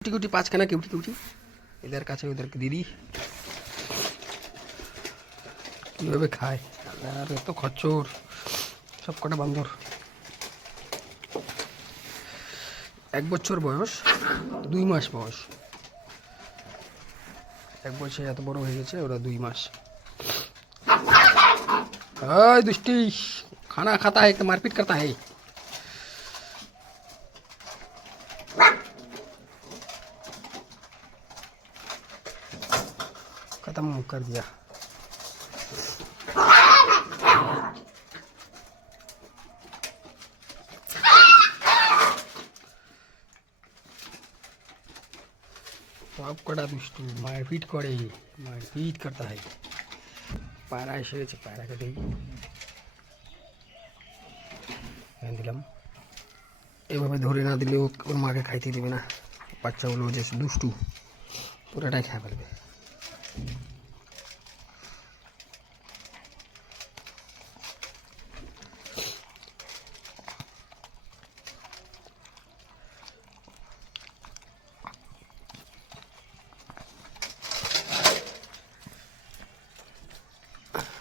কুটি কুটি পাঁচখানা কেউটি কেউটি এদের কাছে ওদেরকে দিদি কীভাবে খায় আর এত খচ্চর সব কটা বান্দর। 1 বছর বয়স, 2 মাস বয়স। 1 বছর এত বড় হয়ে গেছে, ওরা 2 মাস। दुष्टी खाना खाता है, मारपीट करता है। खत्म कर दिया। सब कड़ा दुष्टू मारपीट करे, मारपीट करता है। पायरा एसे गेছে, পায়রাকে দেই দিলাম। এভাবে ধরে না দিলে ওর মাকে খাইতে দেবে না। বাচ্চাগুলো যে দুষ্টু পুরোটাই খেয়ে ফেলবে।